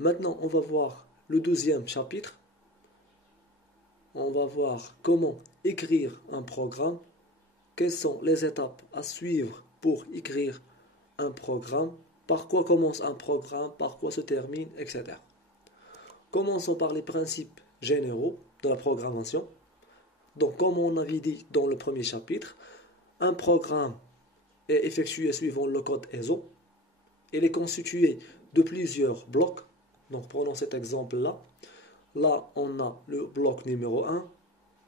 Maintenant, on va voir le deuxième chapitre. On va voir comment écrire un programme, quelles sont les étapes à suivre pour écrire un programme, par quoi commence un programme, par quoi se termine, etc. Commençons par les principes généraux de la programmation. Donc, comme on avait dit dans le premier chapitre, un programme est effectué suivant le code ESO. Il est constitué de plusieurs blocs. Donc, prenons cet exemple-là. Là, on a le bloc numéro 1,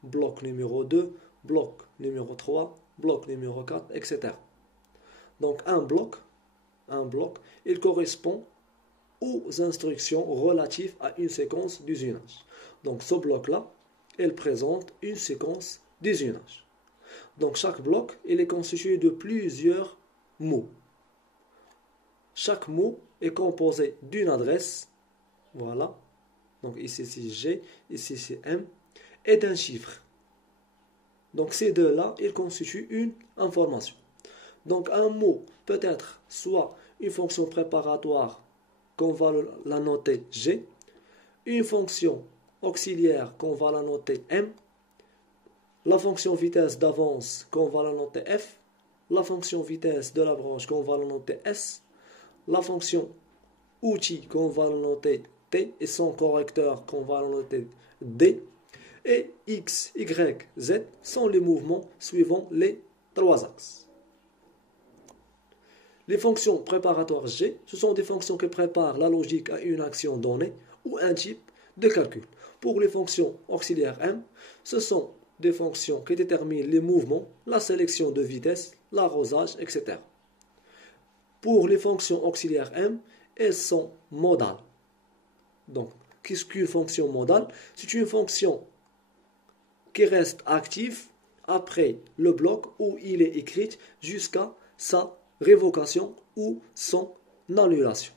bloc numéro 2, bloc numéro 3, bloc numéro 4, etc. Donc, un bloc, il correspond aux instructions relatives à une séquence d'usinage. Donc, ce bloc-là, il présente une séquence d'usinage. Donc, chaque bloc, il est constitué de plusieurs mots. Chaque mot est composé d'une adresse, voilà, donc ici c'est G, ici c'est M, et d'un chiffre. Donc ces deux-là, ils constituent une information. Donc un mot peut être soit une fonction préparatoire qu'on va la noter G, une fonction auxiliaire qu'on va la noter M, la fonction vitesse d'avance qu'on va la noter F, la fonction vitesse de la branche qu'on va la noter S, la fonction outil qu'on va la noter T et son correcteur qu'on va la noter D, et X, Y, Z sont les mouvements suivant les trois axes. Les fonctions préparatoires G, ce sont des fonctions qui préparent la logique à une action donnée ou un type de calcul. Pour les fonctions auxiliaires M, ce sont des fonctions qui déterminent les mouvements, la sélection de vitesse, l'arrosage, etc. Pour les fonctions auxiliaires M, elles sont modales. Donc, qu'est-ce qu'une fonction modale? C'est une fonction qui reste active après le bloc où il est écrit jusqu'à sa révocation ou son annulation.